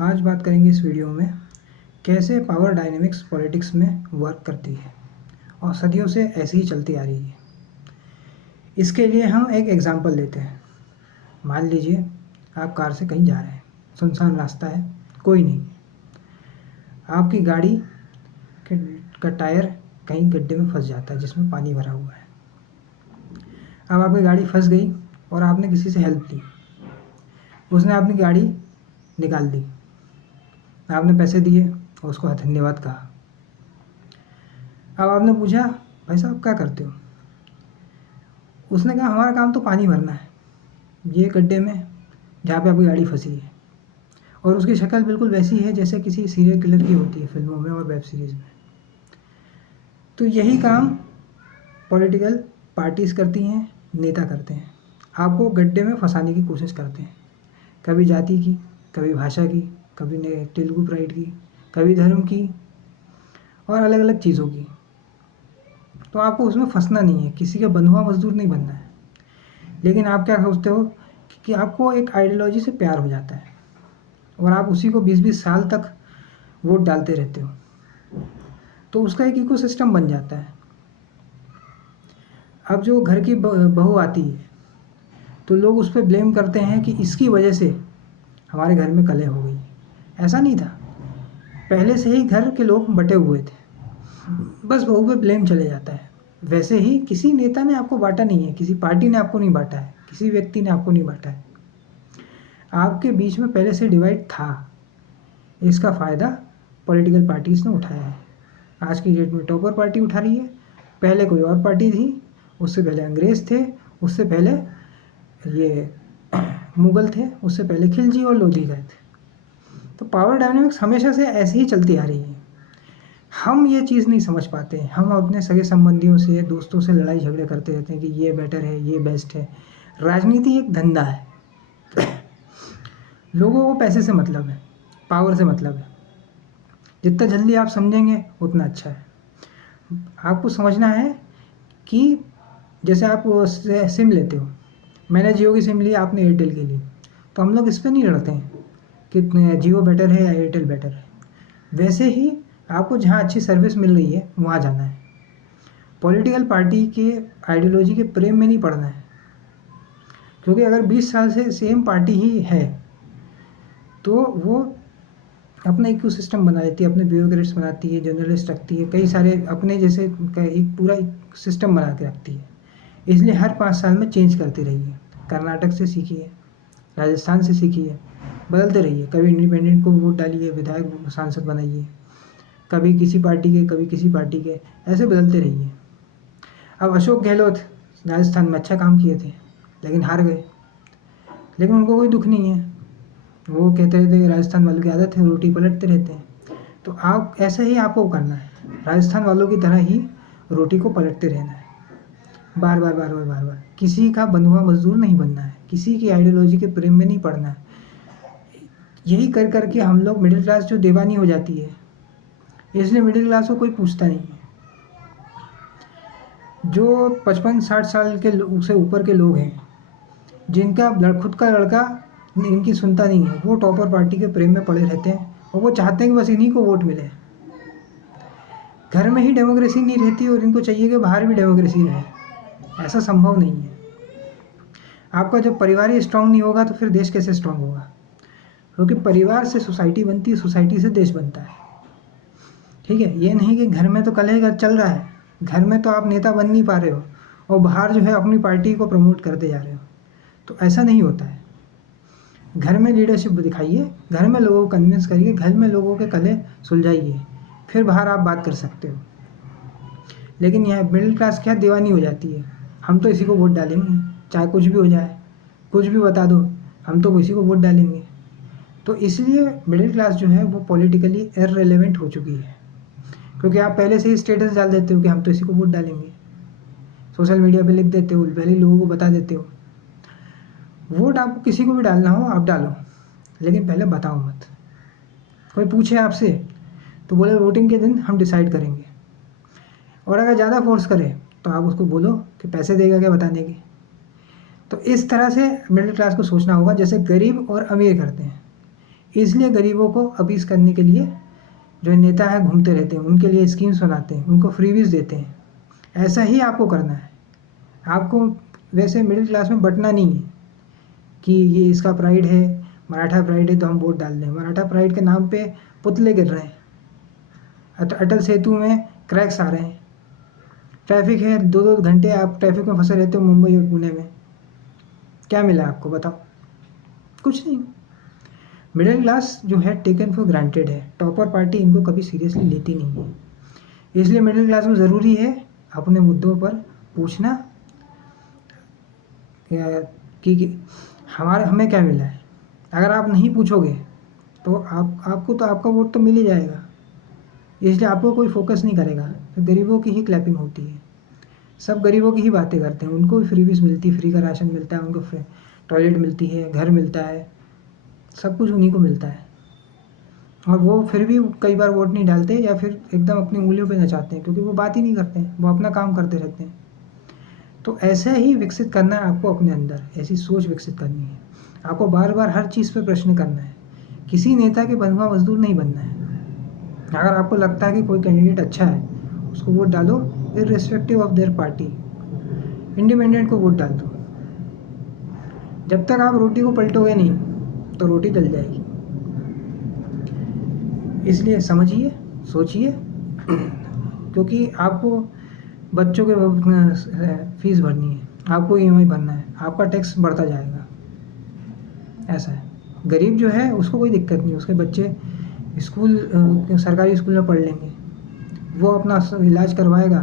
आज बात करेंगे इस वीडियो में कैसे पावर डायनेमिक्स पॉलिटिक्स में वर्क करती है और सदियों से ऐसे ही चलती आ रही है। इसके लिए हम एक एग्जांपल लेते हैं। मान लीजिए आप कार से कहीं जा रहे हैं, सुनसान रास्ता है, कोई नहीं है। आपकी गाड़ी का टायर कहीं गड्ढे में फंस जाता है जिसमें पानी भरा हुआ है। अब आपकी गाड़ी फंस गई और आपने किसी से हेल्प ली, उसने अपनी गाड़ी निकाल दी, आपने पैसे दिए और उसको धन्यवाद कहा। अब आपने पूछा, भाई साहब क्या करते हो? उसने कहा, हमारा काम तो पानी भरना है ये गड्ढे में जहाँ पे आपकी गाड़ी फंसी है। और उसकी शक्ल बिल्कुल वैसी है जैसे किसी सीरियल किलर की होती है फिल्मों में और वेब सीरीज़ में। तो यही काम पॉलिटिकल पार्टीज़ करती हैं, नेता करते हैं। आपको गड्ढे में फंसाने की कोशिश करते हैं, कभी जाति की, कभी भाषा की, कभी तेलुगु प्राइड की, कभी धर्म की और अलग अलग चीज़ों की। तो आपको उसमें फंसना नहीं है, किसी का बंधुआ मजदूर नहीं बनना है। लेकिन आप क्या सोचते हो कि आपको एक आइडियोलॉजी से प्यार हो जाता है और आप उसी को 20-20 साल तक वोट डालते रहते हो, तो उसका एक इकोसिस्टम बन जाता है। अब जो घर की बहू आती है तो लोग उस पर ब्लेम करते हैं कि इसकी वजह से हमारे घर में कलह हो गई। ऐसा नहीं था, पहले से ही घर के लोग बटे हुए थे, बस बहू पे ब्लेम चले जाता है। वैसे ही किसी नेता ने आपको बांटा नहीं है, किसी पार्टी ने आपको नहीं बांटा है, किसी व्यक्ति ने आपको नहीं बांटा है। आपके बीच में पहले से डिवाइड था। इसका फ़ायदा पॉलिटिकल पार्टीज़ ने उठाया है। आज की डेट में टॉपर पार्टी उठा रही है, पहले कोई और पार्टी थी, उससे पहले अंग्रेज़ थे, उससे पहले ये मुग़ल थे, उससे पहले खिलजी और लोधी गए थे। तो पावर डायनामिक्स हमेशा से ऐसे ही चलती आ रही है। हम ये चीज़ नहीं समझ पाते। हम अपने सगे संबंधियों से, दोस्तों से लड़ाई झगड़े करते रहते हैं कि ये बेटर है, ये बेस्ट है। राजनीति एक धंधा है। लोगों को पैसे से मतलब है, पावर से मतलब है। जितना जल्दी आप समझेंगे उतना अच्छा है। आपको समझना है कि जैसे आप सिम लेते हो, मैंने जियो की सिम ली, आपने एयरटेल की ली, तो हम लोग इस पर नहीं लड़ते हैं कि जियो बेटर है या एयरटेल बेटर है। वैसे ही आपको जहाँ अच्छी सर्विस मिल रही है वहाँ जाना है। पॉलिटिकल पार्टी के आइडियोलॉजी के प्रेम में नहीं पड़ना है, क्योंकि अगर 20 साल से सेम पार्टी ही है तो वो अपना इकोसिस्टम बना लेती है, अपने ब्यूरोक्रेट्स बनाती है, जर्नलिस्ट रखती है, कई सारे अपने जैसे एक पूरा सिस्टम बना के रखती है। इसलिए हर 5 साल में चेंज करती रही है। कर्नाटक से सीखी है, राजस्थान से सीखी है, बदलते रहिए। कभी इंडिपेंडेंट को वोट डालिए, विधायक सांसद बनाइए, कभी किसी पार्टी के, कभी किसी पार्टी के, ऐसे बदलते रहिए। अब अशोक गहलोत राजस्थान में अच्छा काम किए थे लेकिन हार गए, लेकिन उनको कोई दुख नहीं है। वो कहते रहते हैं राजस्थान वालों की आदत है, रोटी पलटते रहते हैं। तो आप ऐसा ही आपको करना है, राजस्थान वालों की तरह ही रोटी को पलटते रहना है, बार बार बार बार बार बार। किसी का बंधुआ मजदूर नहीं बनना है, किसी की आइडियोलॉजी के प्रेम में नहीं पड़ना है। यही कर करके हम लोग मिडिल क्लास जो दीवानी हो जाती है, इसलिए मिडिल क्लास को कोई पूछता नहीं है। जो 55-60 साल के से ऊपर के लोग हैं, जिनका खुद का लड़का इनकी सुनता नहीं है, वो टॉपर पार्टी के प्रेम में पड़े रहते हैं और वो चाहते हैं कि बस इन्हीं को वोट मिले। घर में ही डेमोक्रेसी नहीं रहती और इनको चाहिए कि बाहर भी डेमोक्रेसी रहे। ऐसा संभव नहीं है। आपका जब परिवार ही स्ट्रांग नहीं होगा तो फिर देश कैसे स्ट्रांग होगा? क्योंकि परिवार से सोसाइटी बनती है, सोसाइटी से देश बनता है। ठीक है, ये नहीं कि घर में तो कलह चल रहा है, घर में तो आप नेता बन नहीं पा रहे हो और बाहर जो है अपनी पार्टी को प्रमोट करते जा रहे हो। तो ऐसा नहीं होता है। घर में लीडरशिप दिखाइए, घर में लोगों को कन्विंस करिए, घर में लोगों के कलह सुलझाइए, फिर बाहर आप बात कर सकते हो। लेकिन यहाँ मिडिल क्लास क्या दीवानी हो जाती है, हम तो इसी को वोट डालेंगे, चाहे कुछ भी हो जाए, कुछ भी बता दो, हम तो इसी को वोट डालेंगे। तो इसलिए मिडिल क्लास जो है वो पॉलिटिकली इररिलेवेंट हो चुकी है, क्योंकि आप पहले से ही स्टेटस डाल देते हो कि हम तो इसी को वोट डालेंगे। सोशल मीडिया पे लिख देते हो, पहले लोगों को बता देते हो। वोट आपको किसी को भी डालना हो आप डालो, लेकिन पहले बताओ मत। कोई पूछे आपसे तो बोले वोटिंग के दिन हम डिसाइड करेंगे, और अगर ज़्यादा फोर्स करे तो आप उसको बोलो कि पैसे देगा क्या बताने के। तो इस तरह से मिडिल क्लास को सोचना होगा, जैसे गरीब और अमीर करते हैं। इसलिए गरीबों को अपीस करने के लिए जो नेता है घूमते रहते हैं, उनके लिए स्कीम्स बनाते हैं, उनको फ्रीबीज देते हैं। ऐसा ही आपको करना है। आपको वैसे मिडिल क्लास में बंटना नहीं है कि ये इसका प्राइड है, मराठा प्राइड है तो हम वोट डाल दें। मराठा प्राइड के नाम पे पुतले गिर रहे हैं, अटल सेतु में क्रैक्स आ रहे हैं, ट्रैफिक है, 2-2 घंटे आप ट्रैफिक में फंसे रहते हो मुंबई और पुणे में। क्या मिला आपको बताओ? कुछ नहीं। मिडिल क्लास जो है टेकन फॉर ग्रांटेड है, टॉपर पार्टी इनको कभी सीरियसली लेती नहीं है। इसलिए मिडिल क्लास को ज़रूरी है अपने मुद्दों पर पूछना कि हमें क्या मिला है। अगर आप नहीं पूछोगे तो आपको तो आपका वोट तो मिल ही जाएगा। इसलिए आपको कोई फोकस नहीं करेगा। तो गरीबों की ही क्लैपिंग होती है, सब गरीबों की ही बातें करते हैं। उनको भी फ्रीबीज मिलती है, फ्री का राशन मिलता है, उनको टॉयलेट मिलती है, घर मिलता है, सब कुछ उन्हीं को मिलता है। और वो फिर भी कई बार वोट नहीं डालते या फिर एकदम अपनी उंगलियों पे नचाते हैं, क्योंकि वो बात ही नहीं करते हैं, वो अपना काम करते रहते हैं। तो ऐसा ही विकसित करना है आपको अपने अंदर, ऐसी सोच विकसित करनी है। आपको बार बार हर चीज़ पे प्रश्न करना है, किसी नेता के बंधुआ मजदूर नहीं बनना है। अगर आपको लगता है कि कोई कैंडिडेट अच्छा है, उसको वोट डालो, irrespective of their party. Independent को वोट डाल दो। जब तक आप रोटी को पलटोगे नहीं तो रोटी जल जाएगी। इसलिए समझिए, सोचिए, क्योंकि आपको बच्चों के फीस भरनी है, आपको ईएमआई भरना है, आपका टैक्स बढ़ता जाएगा। ऐसा है। गरीब जो है उसको कोई दिक्कत नहीं, उसके बच्चे स्कूल सरकारी स्कूल में पढ़ लेंगे, वो अपना इलाज करवाएगा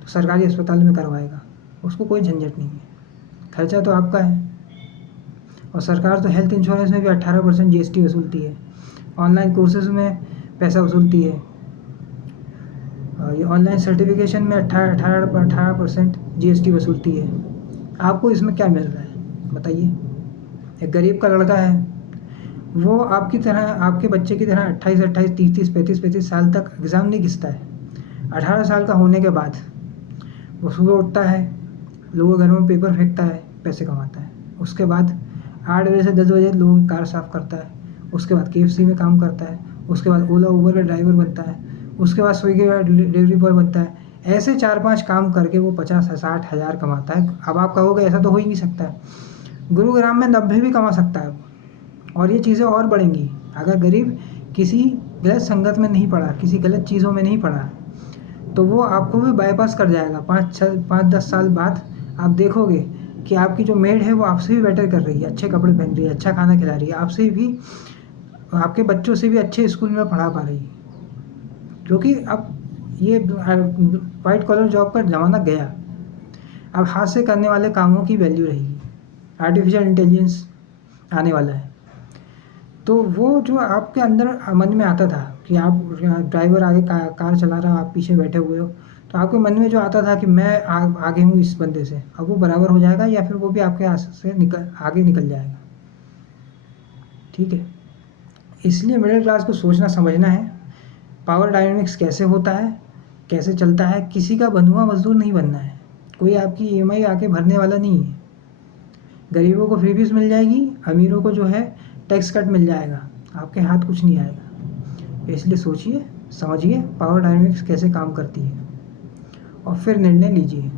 तो सरकारी अस्पताल में करवाएगा, उसको कोई झंझट नहीं है। खर्चा तो आपका है। और सरकार तो हेल्थ इंश्योरेंस में भी 18% जीएसटी वसूलती है, ऑनलाइन कोर्सेज में पैसा वसूलती है, ये ऑनलाइन सर्टिफिकेशन में 18% जीएसटी वसूलती है। आपको इसमें क्या मिल रहा है बताइए? एक गरीब का लड़का है, वो आपकी तरह, आपके बच्चे की तरह 28-28, 30-30, 35-35 साल तक एग्ज़ाम नहीं घिसता है। 18 साल का होने के बाद वो सुबह उठता है, लोगों के घरों में पेपर फेंकता है, पैसे कमाता है। उसके बाद 8 बजे से 10 बजे लोगों की कार साफ़ करता है। उसके बाद KFC में काम करता है। उसके बाद ओला उबर का ड्राइवर बनता है। उसके बाद स्विगी का डिलीवरी बॉय बनता है। ऐसे 4-5 काम करके वो 50-60 हज़ार कमाता है। अब आप कहोगे ऐसा तो हो ही नहीं सकता है। गुरुग्राम में 90 भी कमा सकता है और ये चीज़ें और बढ़ेंगी अगर गरीब किसी गलत संगत में नहीं पड़ा, किसी गलत चीज़ों में नहीं पड़ा, तो वो आपको भी बाईपास कर जाएगा। 5-10 साल बाद आप देखोगे कि आपकी जो मेड है वो आपसे भी बेटर कर रही है, अच्छे कपड़े पहन रही है, अच्छा खाना खिला रही है, आपसे भी, आपके बच्चों से भी अच्छे स्कूल में पढ़ा पा रही है। क्योंकि अब ये वाइट कॉलर जॉब का ज़माना गया। अब हाथ से करने वाले कामों की वैल्यू रहेगी। आर्टिफिशियल इंटेलिजेंस आने वाला है। तो वो जो आपके अंदर मन में आता था कि आप ड्राइवर आगे कार चला रहा, आप पीछे बैठे हुए हो, तो आपके मन में जो आता था कि मैं आगे हूँ इस बंदे से, अब वो बराबर हो जाएगा या फिर वो भी आपके से आगे निकल जाएगा। ठीक है। इसलिए मिडिल क्लास को सोचना समझना है, पावर डायनेमिक्स कैसे होता है, कैसे चलता है। किसी का बंधुआ मजदूर नहीं बनना है, कोई आपकी ईएमआई आके भरने वाला नहीं है। गरीबों को फ्रीबीज मिल जाएगी, अमीरों को जो है टैक्स कट मिल जाएगा, आपके हाथ कुछ नहीं आएगा। इसलिए सोचिए, समझिए पावर डायनेमिक्स कैसे काम करती है और फिर निर्णय लीजिए।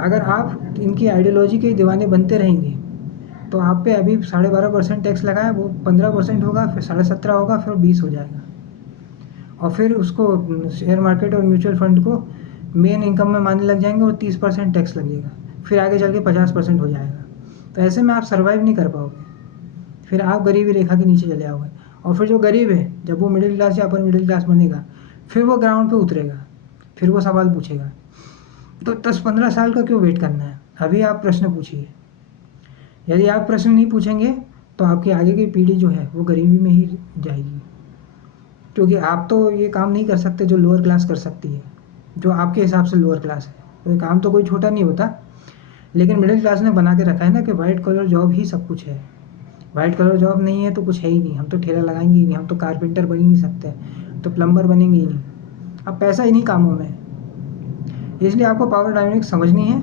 अगर आप इनकी आइडियोलॉजी के दीवाने बनते रहेंगे तो आप पे अभी 12.5% टैक्स लगा है, वो 15% होगा, फिर 17.5 होगा, फिर 20 हो जाएगा। और फिर उसको शेयर मार्केट और म्यूचुअल फंड को मेन इनकम में मानने लग जाएंगे और 30% टैक्स लगेगा, फिर आगे चल के 50% हो जाएगा। तो ऐसे में आप सर्वाइव नहीं कर पाओगे, फिर आप गरीबी रेखा के नीचे चले आओगे। और फिर जो गरीब है, जब वो मिडिल क्लास या अपर मिडिल क्लास बनेगा, फिर वो ग्राउंड पे उतरेगा, फिर वो सवाल पूछेगा। तो 10-15 साल का क्यों वेट करना है? अभी आप प्रश्न पूछिए। यदि आप प्रश्न नहीं पूछेंगे तो आपकी आगे की पीढ़ी जो है वो गरीबी में ही जाएगी, क्योंकि आप तो ये काम नहीं कर सकते जो लोअर क्लास कर सकती है, जो आपके हिसाब से लोअर क्लास है। तो ये काम तो कोई छोटा नहीं होता, लेकिन मिडिल क्लास ने बना के रखा है ना कि वाइट कॉलर जॉब ही सब कुछ है। वाइट कलर जॉब नहीं है तो कुछ है ही नहीं, हम तो ठेला लगाएंगे ही नहीं, हम तो कारपेंटर बन ही नहीं सकते, तो प्लम्बर बनेंगे ही नहीं। अब पैसा इन्हीं कामों में। इसलिए आपको पावर डायनेमिक्स समझनी है।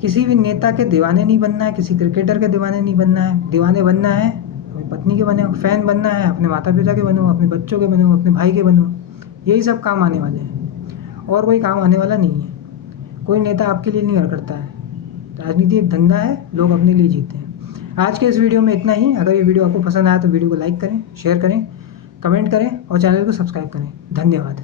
किसी भी नेता के दीवाने नहीं बनना है, किसी क्रिकेटर के दीवाने नहीं बनना है। दीवाने बनना है पत्नी के बने हो, फ़ैन बनना है अपने माता पिता के बनो, अपने बच्चों के बनो, अपने भाई के बनो, यही सब काम आने वाले हैं और कोई काम आने वाला नहीं है। कोई नेता आपके लिए नहीं करता है। राजनीति एक धंधा है, लोग अपने लिए जीते हैं। आज के इस वीडियो में इतना ही। अगर ये वीडियो आपको पसंद आया तो वीडियो को लाइक करें, शेयर करें, कमेंट करें और चैनल को सब्सक्राइब करें। धन्यवाद।